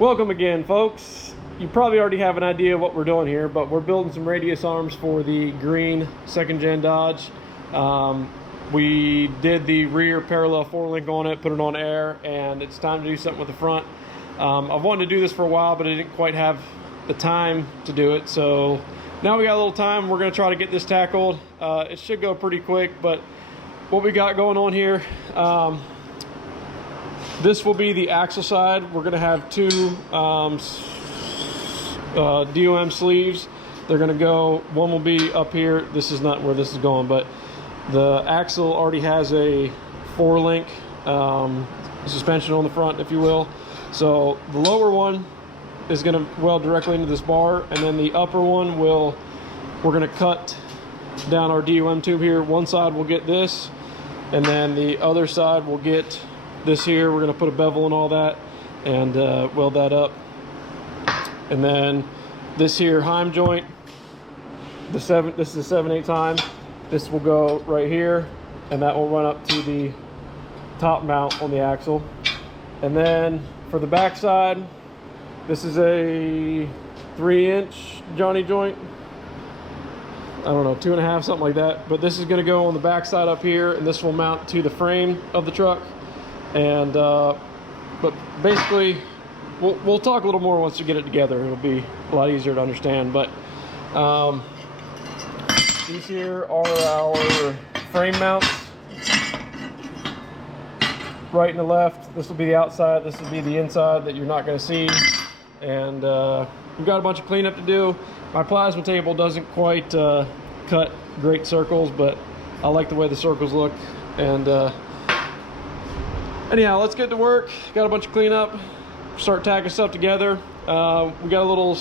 Welcome again, folks. You probably already have an idea of what we're doing here, but we're building some radius arms for the green second gen Dodge. We did the rear parallel 4-link on it, put it on air, and it's time to do something with the front. I've wanted to do this for a while, but I didn't quite have the time to do it, so now we got a little time. We're going to try to get this tackled. It should go pretty quick, but what we got going on here, this will be the axle side. We're going to have two DOM sleeves. They're going to go, one will be up here. This is not where this is going, but the axle already has a 4-link suspension on the front, if you will. So the lower one is going to weld directly into this bar, and then the upper one we're going to cut down our DOM tube here. One side will get this, and then the other side will get this here. We're going to put a bevel and all that and weld that up. And then this here Heim joint, this is a 7/8 Heim. This will go right here, and that will run up to the top mount on the axle. And then for the back side, this is a 3-inch Johnny joint. I don't know, 2.5, something like that. But this is going to go on the back side up here, and this will mount to the frame of the truck. And but basically we'll talk a little more once we get it together. It'll be a lot easier to understand. But these here are our frame mounts, right and the left. This will be the outside, this will be the inside that you're not going to see. And we've got a bunch of cleanup to do. My plasma table doesn't quite cut great circles, but I like the way the circles look. And anyhow, let's get to work. Got a bunch of cleanup. Start tacking stuff together. We got a little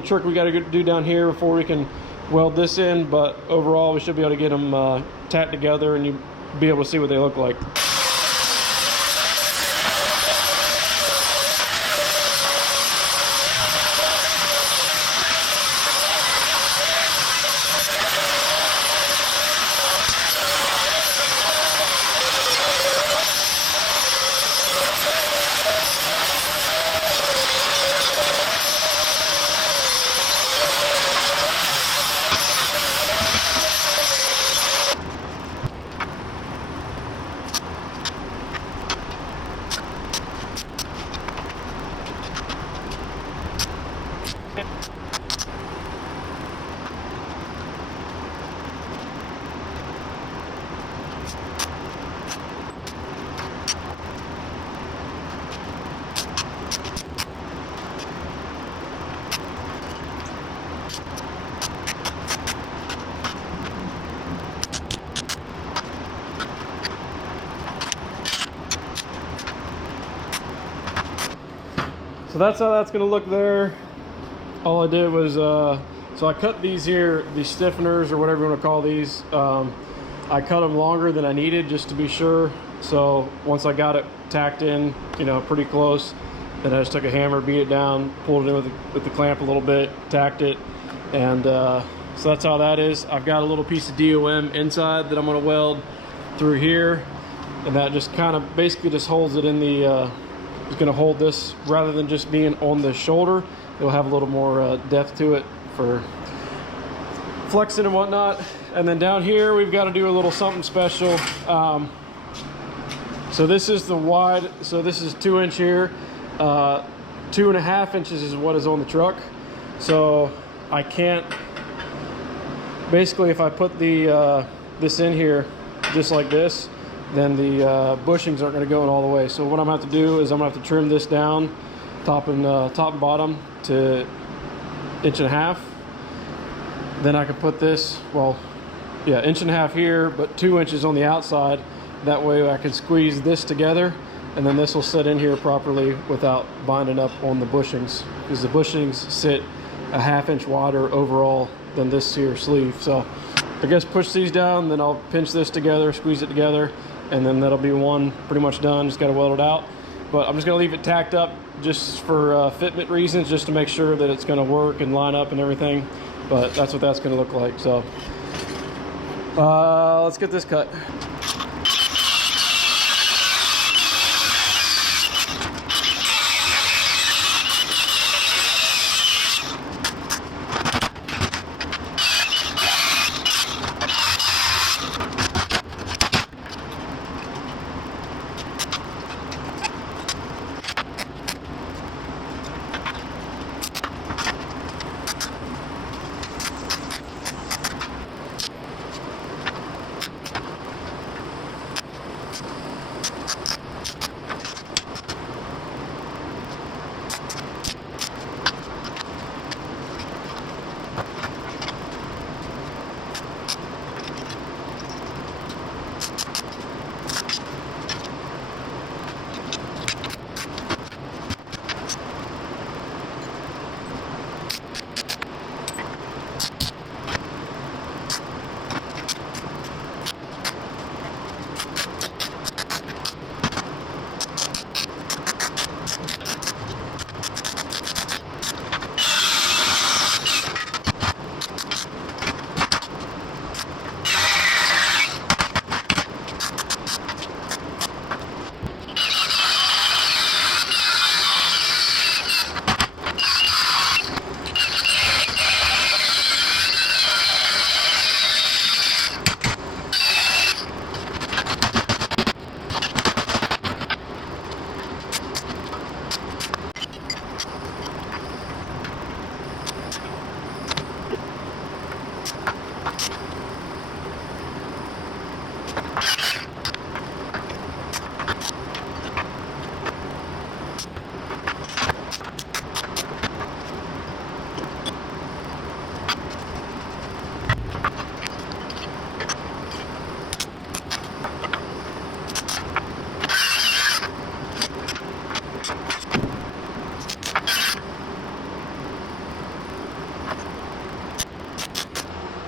trick we got to do down here before we can weld this in. But overall, we should be able to get them tacked together, and you'll be able to see what they look like. So that's how that's going to look there. All I did was, so I cut these here, these stiffeners or whatever you want to call these. I cut them longer than I needed just to be sure. So once I got it tacked in, you know, pretty close, then I just took a hammer, beat it down, pulled it in with the clamp a little bit, tacked it. And so that's how that is. I've got a little piece of DOM inside that I'm going to weld through here. And that just kind of basically just holds it in the, is going to hold this rather than just being on the shoulder. It'll have a little more depth to it for flexing and whatnot. And then down here we've got to do a little something special. So this is the wide, so this is 2-inch here. 2.5 inches is what is on the truck. So I can't, basically if I put the this in here just like this, then the bushings aren't going to go in all the way. So what I'm going to have to do is I'm going to have to trim this down, top and bottom, to 1.5 inches. Then I can put this, well, yeah, 1.5 inches here, but 2 inches on the outside. That way I can squeeze this together, and then this will sit in here properly without binding up on the bushings, because the bushings sit a 1/2 inch wider overall than this here sleeve. So I guess push these down, then I'll pinch this together, squeeze it together, and then that'll be one pretty much done. Just got to weld it out. But I'm just going to leave it tacked up just for fitment reasons, just to make sure that it's going to work and line up and everything. But that's what that's going to look like. So let's get this cut.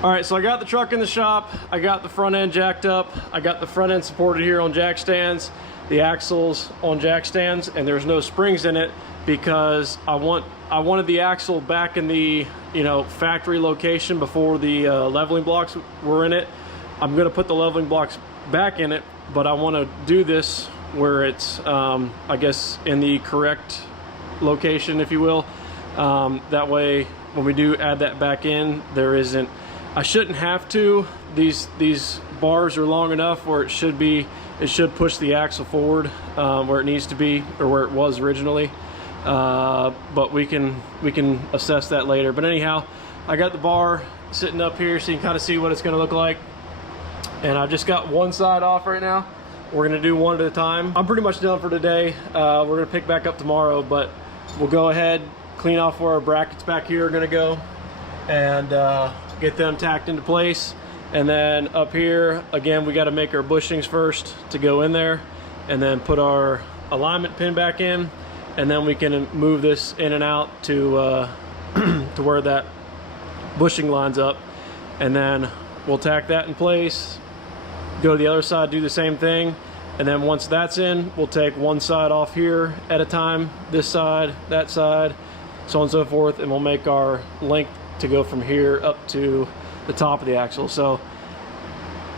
All right, so I got the truck in the shop. I got the front end jacked up. I got the front end supported here on jack stands, the axles on jack stands, and there's no springs in it because I wanted the axle back in the factory location before the leveling blocks were in it. I'm gonna put the leveling blocks back in it, but I want to do this where it's I guess in the correct location, if you will. That way, when we do add that back in, there isn't. I shouldn't have to. These bars are long enough where it should push the axle forward where it needs to be, or where it was originally. But we can assess that later. But anyhow, I got the bar sitting up here so you can kind of see what it's going to look like. And I've just got one side off right now. We're going to do one at a time. I'm pretty much done for today. We're going to pick back up tomorrow, but we'll go ahead, clean off where our brackets back here are going to go, and get them tacked into place. And then up here again, we got to make our bushings first to go in there, and then put our alignment pin back in, and then we can move this in and out to to where that bushing lines up, and then we'll tack that in place, go to the other side, do the same thing, and then once that's in, we'll take one side off here at a time, this side, that side, so on and so forth, and we'll make our length to go from here up to the top of the axle. So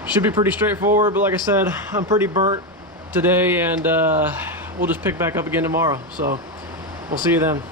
should be pretty straightforward, but like I said, I'm pretty burnt today, and we'll just pick back up again tomorrow. So we'll see you then.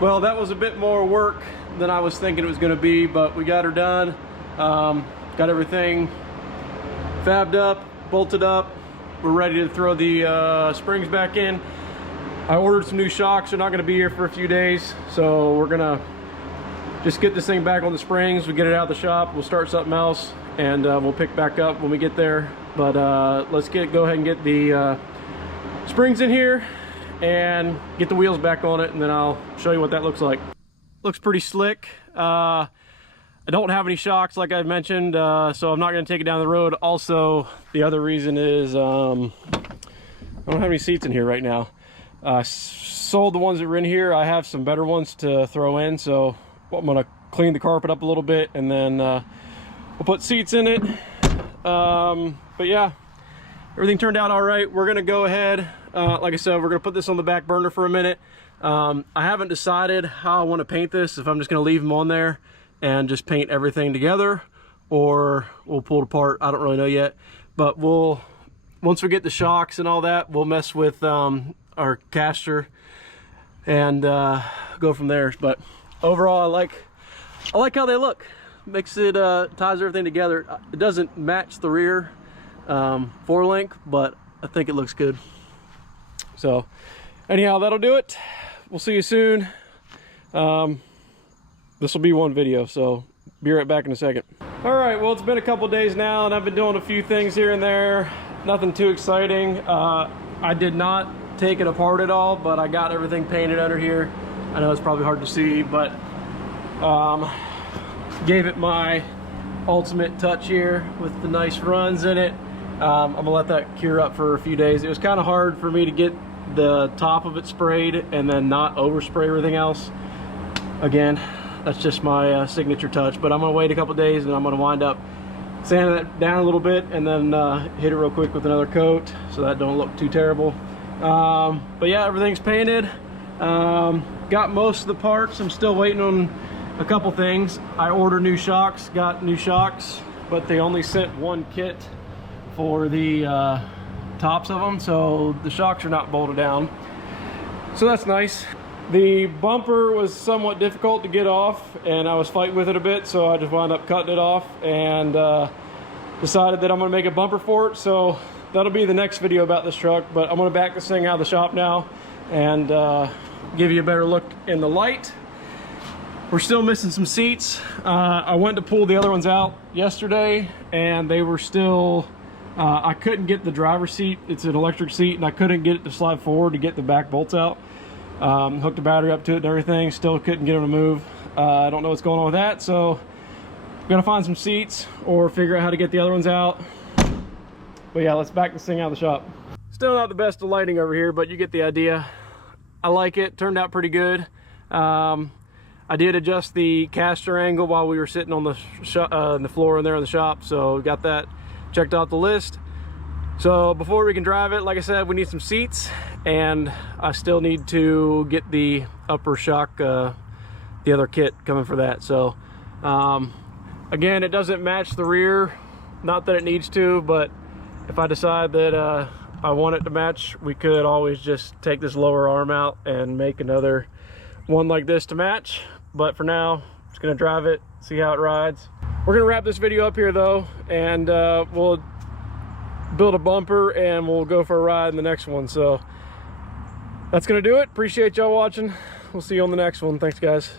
Well, that was a bit more work than I was thinking it was going to be, but we got her done. Got everything fabbed up, bolted up. We're ready to throw the springs back in. I ordered some new shocks. They're not going to be here for a few days, so we're going to just get this thing back on the springs. We get it out of the shop, we'll start something else, and we'll pick back up when we get there. But let's go ahead and get the springs in here and get the wheels back on it, and then I'll show you what that looks like. Looks pretty slick. I don't have any shocks, like I mentioned, so I'm not going to take it down the road. Also, the other reason is I don't have any seats in here right now. Sold the ones that were in here. I have some better ones to throw in, so I'm going to clean the carpet up a little bit, and then we'll put seats in it. But yeah, everything turned out all right. We're going to go ahead, like I said, we're going to put this on the back burner for a minute. I haven't decided how I want to paint this, if I'm just going to leave them on there and just paint everything together, or we'll pull it apart. I don't really know yet, but once we get the shocks and all that, we'll mess with our caster and go from there. But overall, I like how they look. Makes it ties everything together. It doesn't match the rear four-link, but I think it looks good. So anyhow, that'll do it. We'll see you soon. This will be one video, so be right back in a second. All right, well, it's been a couple days now, and I've been doing a few things here and there. Nothing too exciting. I did not take it apart at all, but I got everything painted under here. I know it's probably hard to see, but gave it my ultimate touch here with the nice runs in it. I'm gonna let that cure up for a few days. It was kind of hard for me to get the top of it sprayed and then not overspray everything else. Again, that's just my signature touch, but I'm gonna wait a couple days and I'm gonna wind up sanding it down a little bit and then hit it real quick with another coat so that don't look too terrible. But yeah, everything's painted. Got most of the parts. I'm still waiting on a couple things. I ordered new shocks, got new shocks, but they only sent one kit for the tops of them, so the shocks are not bolted down, so that's nice. The bumper was somewhat difficult to get off, and I was fighting with it a bit, so I just wound up cutting it off and decided that I'm going to make a bumper for it. So that'll be the next video about this truck, but I'm going to back this thing out of the shop now and give you a better look in the light. We're still missing some seats. I went to pull the other ones out yesterday, and they were still I couldn't get the driver's seat. It's an electric seat, and I couldn't get it to slide forward to get the back bolts out. Hooked the battery up to it and everything, still couldn't get them to move. I don't know what's going on with that, so I'm gonna find some seats or figure out how to get the other ones out. But yeah, let's back this thing out of the shop. Still not the best of lighting over here, but you get the idea. I like it, turned out pretty good. I did adjust the caster angle while we were sitting on the floor in there in the shop, so got that checked off the list. So before we can drive it, like I said, we need some seats, and I still need to get the upper shock, the other kit coming for that. So again, it doesn't match the rear, not that it needs to, but if I decide that I want it to match, we could always just take this lower arm out and make another one like this to match. But for now, just gonna drive it, see how it rides. We're gonna wrap this video up here though, and we'll build a bumper and we'll go for a ride in the next one. So that's gonna do it. Appreciate y'all watching. We'll see you on the next one. Thanks, guys.